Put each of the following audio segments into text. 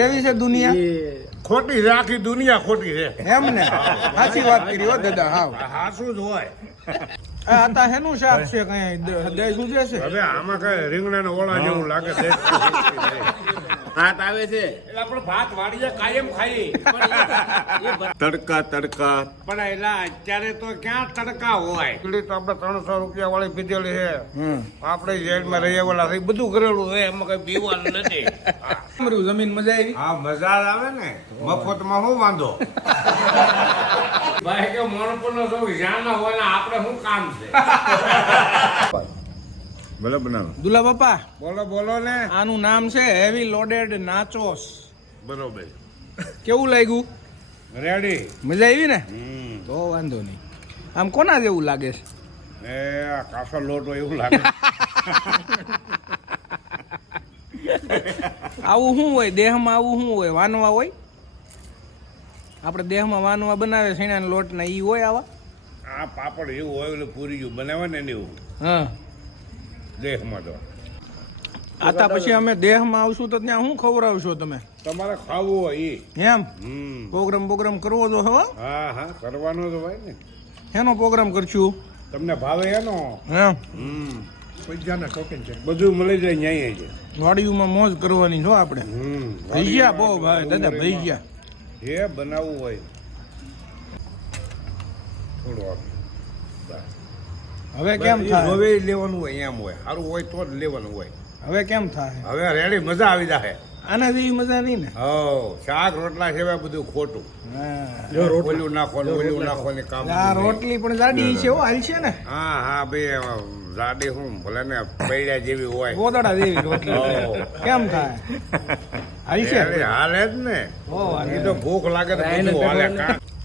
કેવી છે દુનિયા? ખોટી છે આખી દુનિયા ખોટી છે. એમ ને સાચી વાત કરી હો દાદા હા સાચું જ હોય. આ હતા હેનું શાક છે કઈ? દ- દહીં સુજે છે. હવે આમાં કઈ રીંગણા ઓળા જેવું લાગે છે. ભાત આવે છે. એટલે આપણે ભાત વાડીએ કાયમ ખાઈએ. તડકા તડકા. પણ એલા અત્યારે તો ક્યાં તડકા હોય? એટલી તો આપણે ત્રણસો રૂપિયા વાળી પીધેલી છે. હમ. આપણે જેલમાં રહીએ વાળા છે બધું કરેલું છે એમાં કઈ પીવાનું નથી. જમીન મજા આવી. હા મજા આવે ને. મફતમાં શું વાંધો? ભાઈ કે મોણપુરનો જો જ્યાં ના હોય ને આપણે શું કામ છે? ભલે બનાવો. દુલા બાપા બોલો બોલો ને. આનું નામ છે હેવી લોડેડ નાચોસ બરોબર. કેવું લાગ્યું? રેડી મજા આવી ને? તો વાંધો નહીં. આમ કોના જેવું લાગે છે? એ આ કાસો લોટો હોય એવું લાગે. આવું શું હોય? દેહમાં આવું શું હોય? વાનવા હોય? આપણે દેહમાં વાનવા બનાવે છે લોટના ઈ હોય આવા? આ પાપડ એવું હોય એટલે પૂરી ગયું બનાવે ને એવું. હા. દેહમાં તો. આતા પછી અમે દેહમાં આવશું તો ત્યાં શું ખવડાવશો તમે? તમારે ખાવું હોય ઈ. એમ? હમ. પ્રોગ્રામ પ્રોગ્રામ કરવો તો હવે હા હા કરવાનો તો હોય ને. એનો પ્રોગ્રામ કરશું. તમને ભાવે એનો એમ. હમ. બધું મળી જાય ન્યાય છે વાડીયુમાં મોજ કરવાની છો આપણે. હમ. ભૈયા બહુ ભાઈ. દાદા ભૈયા જે બનાવવું હોય. થોડું આપો. હવે કેમ થાય? હવે લેવાનું હોય એમ હોય. સારું હોય તો જ લેવાનું હોય. હવે કેમ થાય? હવે રેડી મજા આવી જાય આના જેવી મજા નહીં ને? હો શાક રોટલા સિવાય બધું ખોટું. હા. ઓલું નાખવાનું ઓલું નાખવાનું કામ આ રોટલી પણ જાડી છે હો છે ને? હા હા ભાઈ જાડી હું ભલે ને પૈડા જેવી હોય. ગોદડા જેવી રોટલી. કેમ થાય? હાલ છે? અરે હાલે જ ને. એ તો ભૂખ લાગે તો બધું હાલે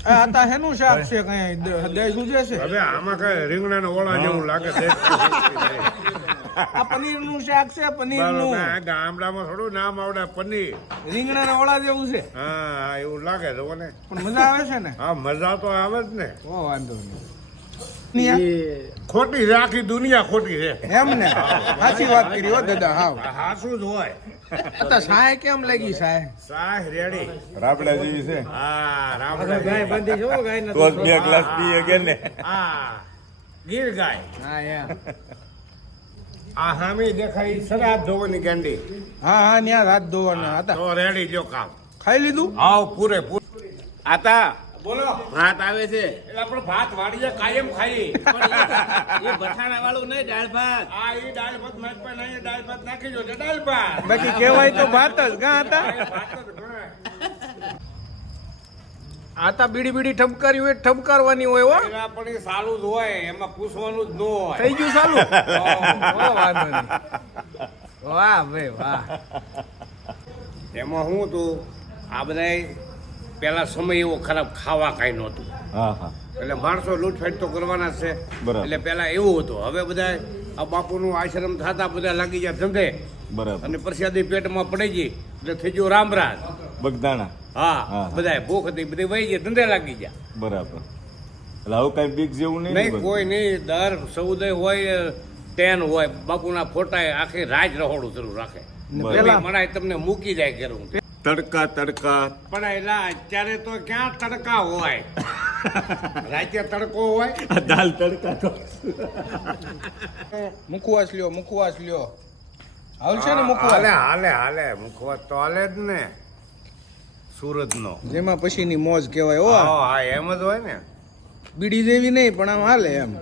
આતા હેનું શાક છે કઈ? દહીં સુજે છે. હવે આમાં કઈ રીંગણા ઓળા જેવું લાગે છે. આ પનીરનું શાક છે પનીર. નું ગામડામાં થોડું નામ આવડે પનીર. રીંગણા ના ઓળા જેવું છે. હા હા એવું લાગે છે મને પણ મજા આવે છે ને? હા મજા તો આવે જ ને. ઓ વાંધો નહીં. ખોટી રાખી દુનિયા ખોટી છે. એમ ને? સાચી વાત કરી હો દાદા હાવ. આ હાસું જ હોય. તો સાય કેમ લાગી સાય સાય રેડી. રાબડા જેવી છે. હા રામ ગાય તો. બે ગ્લાસ પીએ કે ને? હા ગીર ગાય. હા યા આ સામે દેખાય શરાબ ધોવાની ગાંડી હા હા ન્યા રાત ધોવાના હતા. તો રેડી જો કામ. ખાઈ લીધું? આવ પૂરે પૂરે આતા બોલો. ભાત આવે છે. એટલે આપણે ભાત વાડીએ કાયમ ખાઈ એ બઠાણા વાળું નહીં દાળ ભાત. આ એ દાળ ભાત નાખ પણ નહીં દાળ ભાત નાખી જો દાળ ભાત. બાકી કહેવાય તો ભાત જ ગા હતા? આતા બીડી બીડી ઠપકારી હોય ઠપકારવાની હોય હો. પણ એ સારું જ હોય એમાં પૂછવાનું જ ન હોય. થઈ ગયું નહીં. વાહ ભાઈ વાહ. એમાં હું તું આ બધા પેલા સમય એવો ખરાબ ખાવા કાંઈ નહોતું. એટલે માણસો લૂંટફાટ તો કરવાના જ છે એટલે પેલા એવું હતું. હવે બધા આ બાપુનું આશ્રમ થતા બધા લાગી ગયા ધંધે. બરાબર. અને પ્રસાદી પેટમાં પડી ગઈ એટલે થઈ ગયું રામરાજ. બગદાણા. હા. બધા ભૂખ હતી બધી વહી ગઈ ધંધે લાગી ગયા. બરાબર. એટલે આવું કઈ બીક જેવું નહીં નહીં કોઈ નહીં. દર સૌદય હોય ટેન હોય. બાપુના ફોટા આખી રાજ રહોડું શરૂ રાખે. પેલા મનાય તમને મૂકી જાય ઘરું. તડકા તડકા. પણ એલા અત્યારે તો ક્યાં તડકા હોય? રાતે તડકો હોય? દાલ તડકા તો. મુખવાસ લ્યો મુખવાસ લ્યો. હાલ છે ને હાલે મુખવાસ? હાલે હાલે મુખવાસ તો હાલે જ ને. સુરત નો જેમાં પછીની મોજ કહેવાય હો. હા એમ જ હોય ને. બીડી જેવી નહીં પણ આમ હાલે એમ.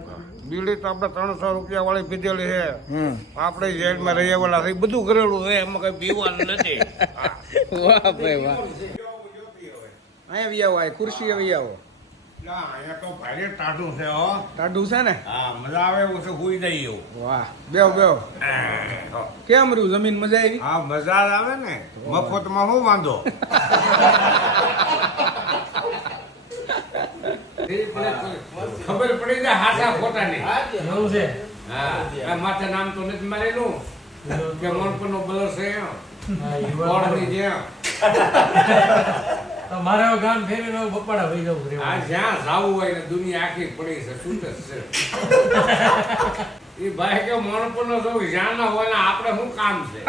બીડી તો આપણે ત્રણસો રૂપિયા વાળી પીધેલી છે. હમ. આપણે જેલમાં રહીએ વાળા બધું કરેલું છે એમાં કઈ પીવાનું નથી. હા. વાહ ભાઈ વાહ. અહીંયા આવી આવો આ ખુરશી આવી આવો. અહીંયા તો ભારે ટાઢું છે હો. ટાઢું છે ને? હા મજા આવે એવું છે હુઈ જાય એવું. વાહ બેવ બેવ કેમ રહ્યું જમીન મજા આવી? હા મજા આવે ને. મફતમાં શું વાંધો? ખબર પડી જાય હાસા ખોટા ની છે હા. આ માથે નામ તો નથી મારેલું. કે મોનપુર નો બલર છે મારે ગામ ફેરીને બપાડા ભાઈ જવું આ જ્યાં જાવું હોય ને દુનિયા આખી પડી છે શું છે એ ભાઈ કે મોનપુર નો જવું જ્યાં ના હોય ને આપણે શું કામ છે?